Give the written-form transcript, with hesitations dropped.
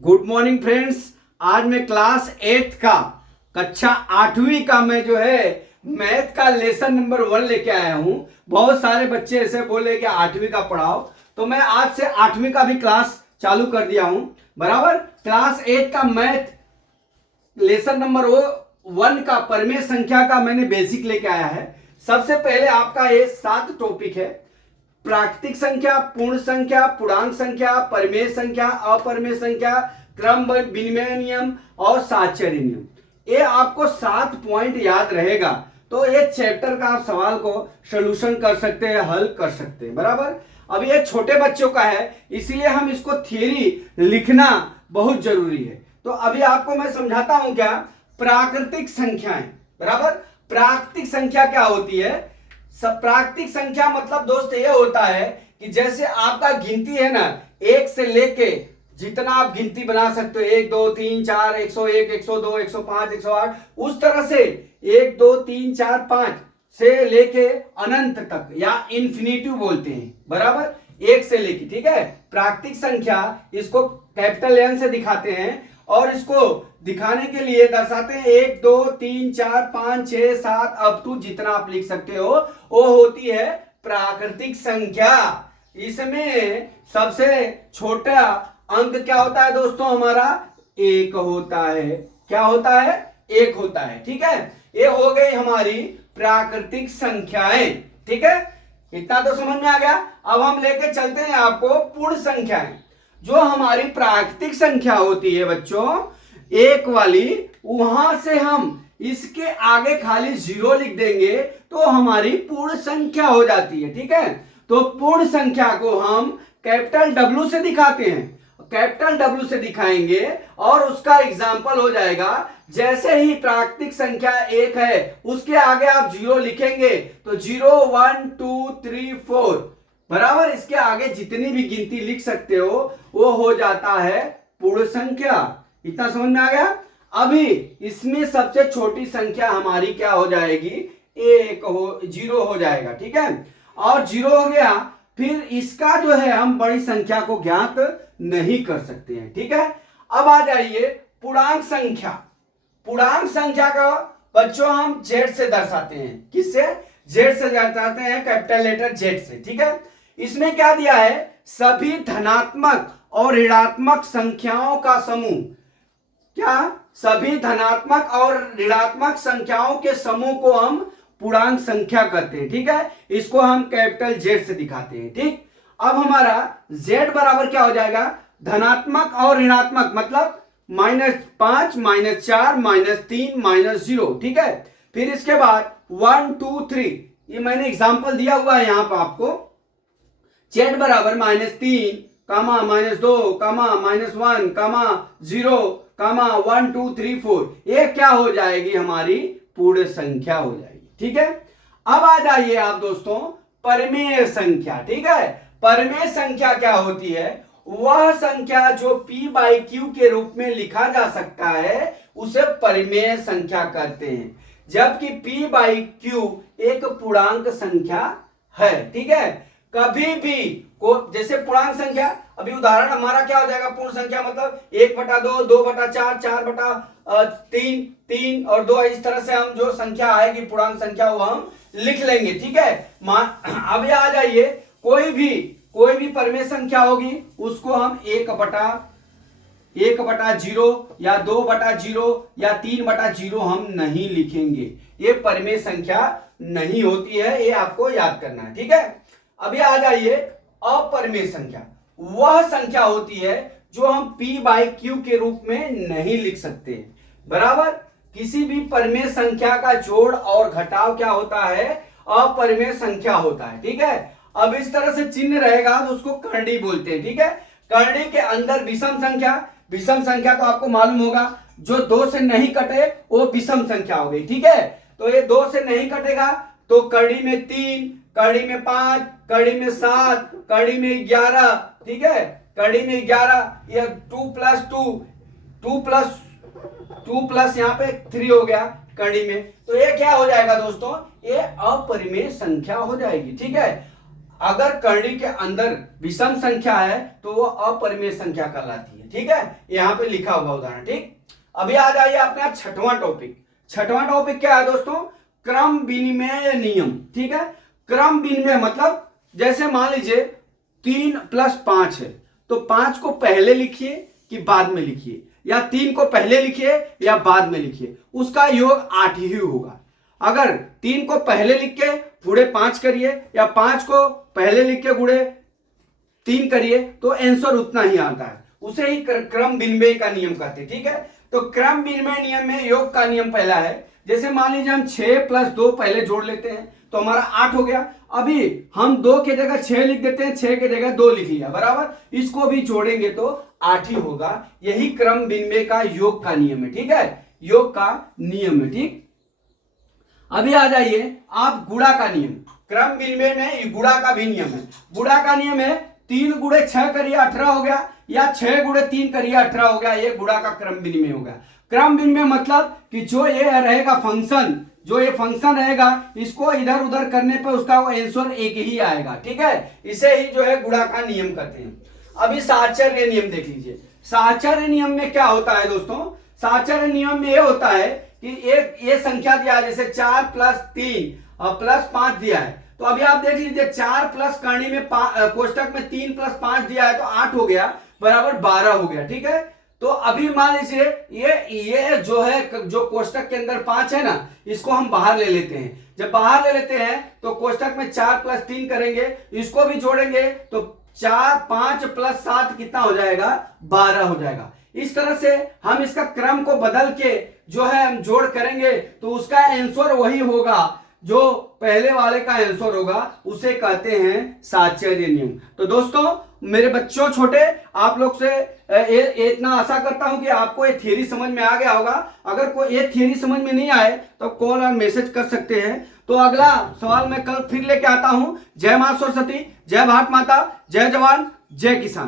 Good morning friends. आज मैं class 8 का कक्षा 8वीं का मैं जो है मैथ का लेसन नंबर 1 लेके आया हूं। बहुत सारे बच्चे ऐसे बोले कि 8वीं का पढ़ाओ, तो मैं आज से 8वीं का भी क्लास चालू कर दिया हूं। बराबर। क्लास 8 का मैथ लेसन नंबर 1 का परिमेय संख्या का मैंने बेसिक लेके आया है। सबसे पहले आपका ये 7 टॉपिक है: प्राकृतिक संख्या, पूर्ण संख्या, पूर्णांक संख्या, परिमेय संख्या, अपरिमेय संख्या, क्रम विनिमय नियम और साहचर्य नियम। ये आपको 7 पॉइंट याद रहेगा, तो ये चैप्टर का आप सवाल को सोल्यूशन कर सकते हैं, हल कर सकते हैं। बराबर। अब ये छोटे बच्चों का है, इसलिए हम इसको थियरी लिखना बहुत जरूरी है। तो अभी आपको मैं समझाता हूं क्या प्राकृतिक संख्याएं। बराबर। प्राकृतिक संख्या क्या होती है? प्राकृतिक संख्या मतलब दोस्त ये होता है कि जैसे आपका गिनती है ना, 1 से लेके जितना आप गिनती बना सकते हो, 1 2 3 4 101 102 105 108, उस तरह से 1 2 3 4 5 से लेके अनंत तक या इन्फिनिटिव बोलते हैं। बराबर। 1 से लेके, ठीक है। प्राकृतिक संख्या इसको कैपिटल एन से दिखाते हैं और इसको दिखाने के लिए दर्शाते हैं 1 2 3 4 5 6 7 अप टू जितना आप लिख सकते हो, वो होती है प्राकृतिक संख्या। इसमें सबसे छोटा अंक क्या होता है दोस्तों? हमारा 1 होता है। क्या होता है? 1 होता है। ठीक है। ये हो गई हमारी प्राकृतिक संख्याएं। ठीक है, इतना तो समझ में आ गया। अब हम लेके चलते हैं आपको पूर्ण संख्याएं। जो हमारी प्राकृतिक संख्या होती है बच्चों, 1 वाली, वहां से हम इसके आगे खाली 0 लिख देंगे तो हमारी पूर्ण संख्या हो जाती है। ठीक है। तो पूर्ण संख्या को हम कैपिटल W से दिखाते हैं। कैपिटल W से दिखाएंगे और उसका एग्जाम्पल हो जाएगा, जैसे ही प्राकृतिक संख्या 1 है उसके आगे आप 0 लिखेंगे तो 0 1 2 3 4, बराबर। इसके आगे जितनी भी गिनती लिख सकते हो वो हो जाता है पूर्ण संख्या। इतना समझ में आ गया। अभी इसमें सबसे छोटी संख्या हमारी क्या हो जाएगी? 0 हो जाएगा। ठीक है। और 0 हो गया, फिर इसका जो है हम बड़ी संख्या को ज्ञात नहीं कर सकते हैं। ठीक है। अब आ जाइए पूर्णांक संख्या। पूर्णांक संख्या का बच्चों हम जेड से दर्शाते हैं। किससे? जेड से दर्शाते हैं, कैपिटल लेटर जेड से। ठीक है। इसमें क्या दिया है? सभी धनात्मक और ऋणात्मक संख्याओं का समूह। क्या? सभी धनात्मक और ऋणात्मक संख्याओं के समूह को हम पूर्णांक संख्या कहते हैं। ठीक है। इसको हम कैपिटल जेड से दिखाते हैं। ठीक। अब हमारा z बराबर क्या हो जाएगा? धनात्मक और ऋणात्मक, मतलब -5 -4 -3 -0। ठीक है। फिर इसके बाद 1 2 3, ये मैंने एग्जांपल दिया हुआ है यहां पर आपको। z बराबर -3 कामा -2 कामा -1 कामा 0 कामा 1 2 3 4, ये क्या हो जाएगी? हमारी पूर्ण संख्या हो जाएगी। ठीक है। अब आ जाइए आप दोस्तों परिमेय संख्या। ठीक है। परिमेय संख्या क्या होती है? वह संख्या जो p/q के रूप में लिखा जा सकता है उसे परिमेय संख्या कहते हैं, जबकि p/q एक पूर्णांक संख्या है। ठीक है। कभी भी को जैसे पूर्णांक संख्या, अभी उदाहरण हमारा क्या हो जाएगा? पूर्ण संख्या मतलब 1/2 2/4 4/3 3 और 2, इस तरह से हम जो संख्या आएगी पूर्णांक संख्या वो हम लिख लेंगे। ठीक है। अभी आ जाइए कोई भी परिमेय संख्या होगी उसको हम 1/0 या 2/0 या 3/0 हम नहीं लिखेंगे। ये परिमेय संख्या नहीं होती है, ये आपको याद करना है। ठीक है। अभी आ जाइए अपरिमेय संख्या। वह संख्या होती है जो हम p/q के रूप में नहीं लिख सकते। बराबर। किसी भी परिमेय संख्या का जोड़ और घटाव क्या होता है? अपरिमेय संख्या होता है। ठीक है। अब इस तरह से चिन्ह रहेगा तो उसको करणी बोलते हैं। ठीक है। करणी के अंदर विषम संख्या, विषम संख्या तो आपको मालूम होगा, जो 2 से नहीं कटे वो विषम संख्या हो गई। ठीक है। तो ये 2 से नहीं कटेगा तो करणी में 3, कड़ी में 5, कड़ी में 7, कड़ी में 11। ठीक है। कड़ी में 11, यह 2 प्लस यहाँ पे 3 हो गया कड़ी में, तो ये क्या हो जाएगा दोस्तों? ये अपरिमेय संख्या हो जाएगी। ठीक है। अगर करड़ी के अंदर विषम संख्या है तो वो अपरिमेय संख्या कहलाती है। ठीक है, यहां पे लिखा हुआ उदाहरण। ठीक, अभी आ जाइए अपना छठवां टॉपिक। छठवां टॉपिक क्या है दोस्तों? क्रम विनिमय नियम। ठीक है, क्रम विनिमय मतलब जैसे मान लीजिए 3 + 5 है, तो 5 को पहले लिखिए कि बाद में लिखिए, या 3 को पहले लिखिए या बाद में लिखिए, उसका योग 8 ही होगा। अगर 3 को पहले लिख के गुणे 5 करिए या 5 को पहले लिख के गुणे 3 करिए तो आंसर उतना ही आता है। उसे ही क्रम विनिमय का नियम कहते हैं। ठीक है, तो क्रम विनिमय नियम में योग का नियम पहला है। जैसे मान लीजिए हम 6 + 2 पहले जोड़ लेते हैं तो हमारा 8 हो गया। अभी हम 2 की जगह 6 लिख देते हैं, 6 की जगह 2 लिख लिया, बराबर। इसको भी जोड़ेंगे तो 8 ही होगा। यही क्रम विनिमय का योग का नियम है। ठीक है, योग का नियम है। ठीक, अभी आ जाइए आप गुणा का नियम। क्रम विनिमय में गुणा का भी नियम है। गुणा का नियम है 3 × 6 करिए 18 हो गया, या 6 × 3 करिए 18 हो गया। ये गुणा का क्रम विनिमय हो गया। क्रम विनिमय मतलब कि जो ये रहेगा फंक्शन, जो ये फंक्शन रहेगा, इसको इधर उधर करने पर उसका आंसर एक ही आएगा। ठीक है, इसे ही जो है गुणा का नियम कहते हैं। अभी साहचर्य नियम देख लीजिए। साहचर्य नियम में क्या होता है दोस्तों? साहचर्य नियम में ये होता है कि एक ये संख्या दिया है, जैसे 4 + 3 और +5 दिया है, तो अभी आप देख लीजिए 4 प्लस करनी में कोष्टक में 3 + 5 दिया है तो 8 हो गया, बराबर 12 हो गया। ठीक है, तो अभी मान लीजिए ये जो है, जो कोष्टक के अंदर 5 है ना, इसको हम बाहर ले लेते हैं। जब बाहर ले लेते हैं तो कोष्टक में 4 + 3 करेंगे, इसको भी जोड़ेंगे तो 5 + 7 कितना हो जाएगा? 12 हो जाएगा। इस तरह से हम इसका क्रम को बदल के जो है हम जोड़ करेंगे तो उसका आंसर वही होगा जो पहले वाले का आंसर होगा। उसे कहते हैं साहचर्य नियम। तो दोस्तों मेरे बच्चों छोटे, आप लोग से इतना आशा करता हूं कि आपको ये थ्योरी समझ में आ गया होगा। अगर कोई ये थ्योरी समझ में नहीं आए तो कॉल और मैसेज कर सकते हैं। तो अगला सवाल मैं कल फिर लेके आता हूं। जय मां सरस्वती, जय भारत माता, जय जवान, जय किसान।